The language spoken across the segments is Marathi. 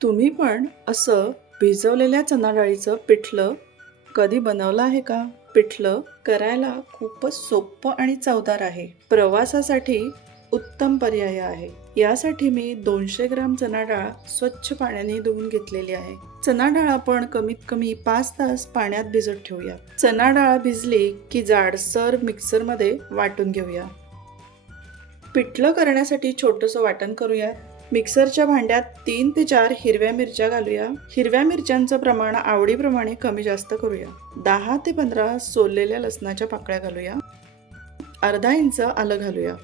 तुम्ही पण असं भिजवलेल्या चणा डाळीचं पिठलं कधी बनवलं आहे का? पिठलं करायला खूपच सोपं आणि चवदार आहे. प्रवासासाठी उत्तम पर्याय आहे. यासाठी मी 200 ग्राम चणा डाळ स्वच्छ पाण्याने धुवून घेतलेली आहे. चणा डाळ आपण कमीत कमी 5 तास पाण्यात भिजत ठेवूया. चणा डाळ भिजली की जाडसर मिक्सरमध्ये वाटून घेऊया. पिठलं करण्यासाठी छोटंसं वाटण करूया. मिक्सरच्या भांड्यात 3 ते 4 हिरव्या मिरच्या घालूया. हिरव्या मिरच्यांचं प्रमाण आवडीप्रमाणे कमी जास्त करूया. 10 ते 15 सोललेल्या लसणाच्या पाकळ्या घालूया. अर्धा इंच आलं घालूया.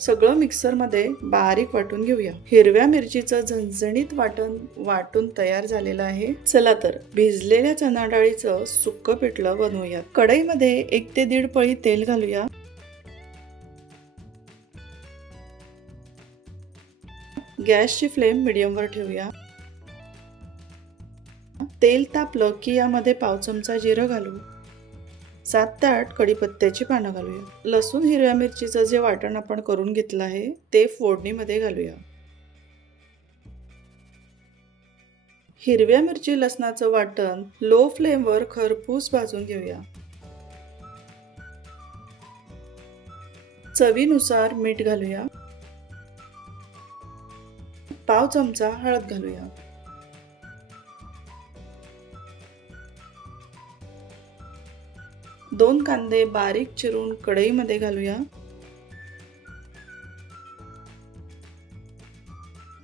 सगळं मिक्सरमध्ये बारीक वाटून घेऊया. हिरव्या मिरचीचं झणझणीत वाटून तयार झालेलं आहे. चला तर भिजलेल्या चणा डाळीचं सुक्कं पिठलं बनवूया. कढईमध्ये 1 ते 1.5 पळी तेल घालूया. गॅसची फ्लेम मीडियमवर ठेवूया. तेल तापलं की यामध्ये पाव चमचा जिरं घालू. 7 ते 8 कढीपत्त्याची पानं घालूया. लसूण हिरव्या मिरचीचं जे वाटण आपण करून घेतलं आहे ते फोडणीमध्ये घालूया. हिरव्या मिरची लसणाचं वाटण लो फ्लेमवर खरपूस भाजून घेऊया. चवीनुसार मीठ घालूया. पाव चमचा हळद घालूया. दोन कांदे बारीक चिरून कढईमध्ये घालूया.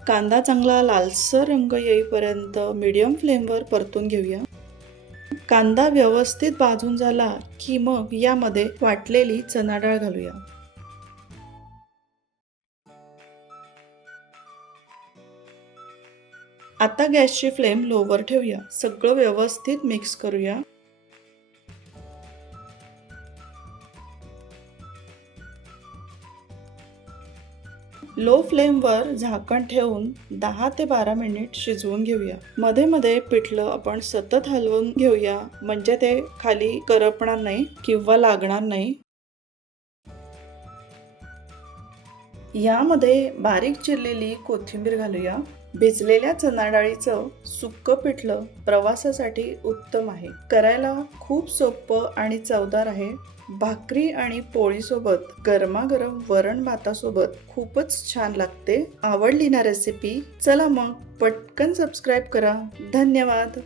कांदा चांगला लालसर रंग येईपर्यंत मीडियम फ्लेमवर परतून घेऊया. कांदा व्यवस्थित भाजून झाला की मग यामध्ये वाटलेली चणा डाळ घालूया. आता गॅसची फ्लेम लोवर ठेवूया. सगळं व्यवस्थित मिक्स करूया. लो फ्लेमवर झाकण ठेवून 10 ते 12 मिनिट शिजवून घेऊया. मध्ये मध्ये पिठलं आपण सतत हलवून घेऊया म्हणजे ते खाली करपणार नाही किंवा लागणार नाही. यामध्ये बारीक चिरलेली कोथिंबीर घालूया. भिजलेल्या चणा डाळीचं सुक्कं पिठलं प्रवासासाठी उत्तम आहे. करायला खूप सोपं आणि चवदार आहे. भाकरी आणि पोळीसोबत गरमागरम वरण भातासोबत खूपच छान लागते. आवडली ना रेसिपी? चला मग पटकन सबस्क्राईब करा. धन्यवाद.